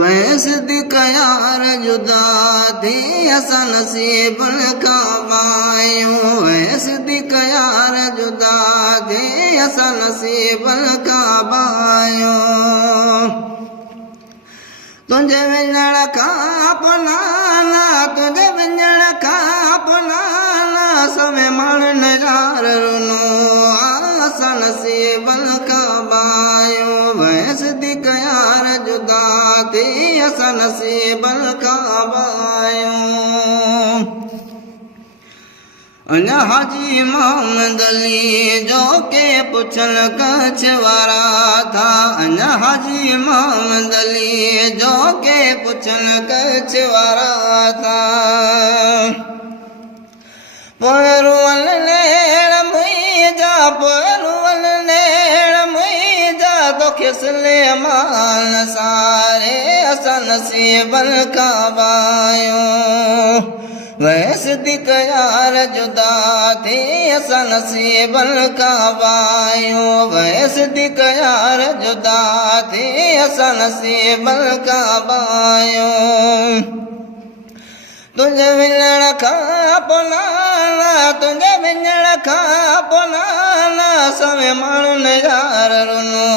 वैसे यार जुदा थी असां नसीब का पायूं वैसे यार जुदा थी असां नसीब का पायूं तुंहिंजे विञण खां पोइ नाला तुंहिंजे विञण खां पोइ नाला सभु माण्हुनि यार रुनो असां नसीब का पायूं वैसे यार जुदा थी असां नसीब का पायूं अञा हाजी मोहम्मद अली जो के पुछन कच्छ वारा था अञा हाजी मोहम्मद अली जो के पुछन कच्छ वारा था पोरुवल नेड़ मुईजा पोरुवल नेड़ मुईजा तो खिसले माल सारे असां नसीबन का पायूं वैसे यार जुदा थी असां नसीबन का पायूं वैसे यार जुदा थी असां नसीबन का पायूं तुंहिंजे विञण खां पोइ नाला तुंहिंजे विञण खां पोइ नाला सभु माण्हुनि यार रुनो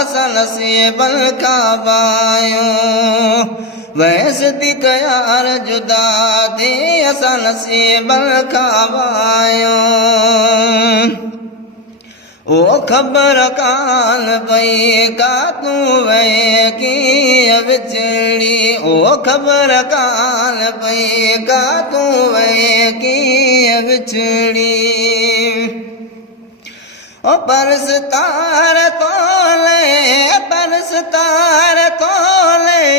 असां नसीबन का पायूं वैसे यार जुदा थी असां नसीबन का पायूं ओ ख़बर कान पई का तूं वए कीअं विछड़ी ओ ख़बर कान पई का तूं वए कीअं विछड़ी ओ परस तार तोले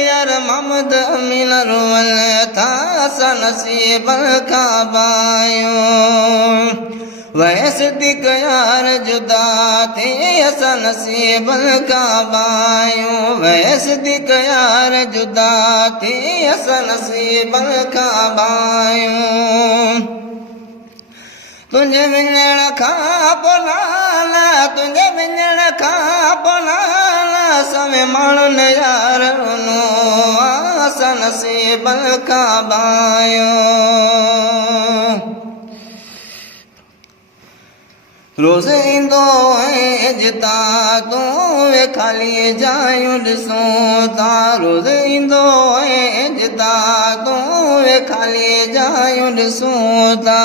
यार मोहम्मद अमीन रुअल था असां नसीबन का पायूं वैसे यार जुदा थी असां नसीबन का पायूं वैसे यार जुदा थी असां नसीबन का पायूं तुंहिंजे विञण खां पोइ नाला तुंहिंजे विञण खां पोइ नाला सभु माण्हुनि यार रुनो असां नसीबन का पायूं रोज़ ईंदो ऐं जिता तूं ख़ाली जायूं ॾिसूं था रोज़ ईंदो ऐं जिता तूं ख़ाली जायूं ॾिसूं था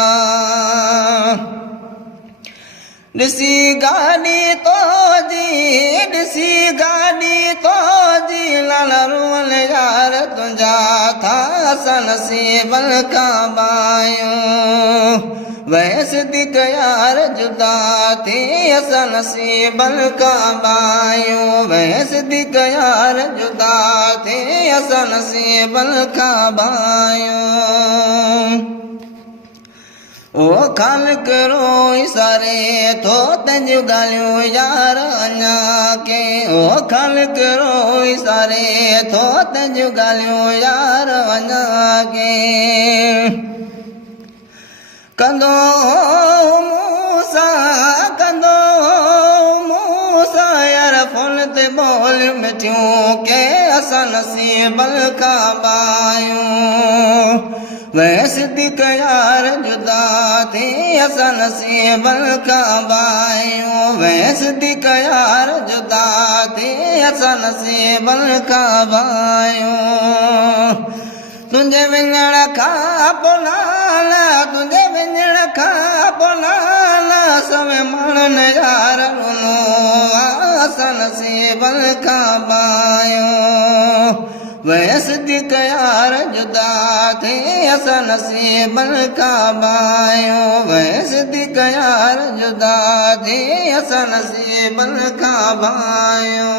ॾिसी गाॾी तो जी लाल रुअल यार तुंहिंजा था असां नसीबन का पायूं वैसे यार जुदा थी असां नसीबन का पायूं वैसे यार जुदा थी असां नसीबन का पायूं ओ ख़ालिक रोई सारे थो तुंहिंजूं ॻाल्हियूं यार अञा के ओ ख़ालिक रोई सारे थो तुंहिंजूं ॻाल्हियूं यार अञा के कंदो मूसा यार फोन ते ॿोलियूं मिठियूं के असां नसीबन का पायूं वैसे यार जुदा थी असां नसीबन का पायूं वैसे यार जुदा थी असां नसीबन का पायूं तुंहिंजे विञण खां पोइ नाला तुंहिंजे विञण खां पोइ नाला सभु माण्हुनि यार रुनो असां नसीबन का पायूं वैसे यार जुदा थी असां नसीबन का पायूं वैसे यार जुदा थी असां नसीबन का पायूं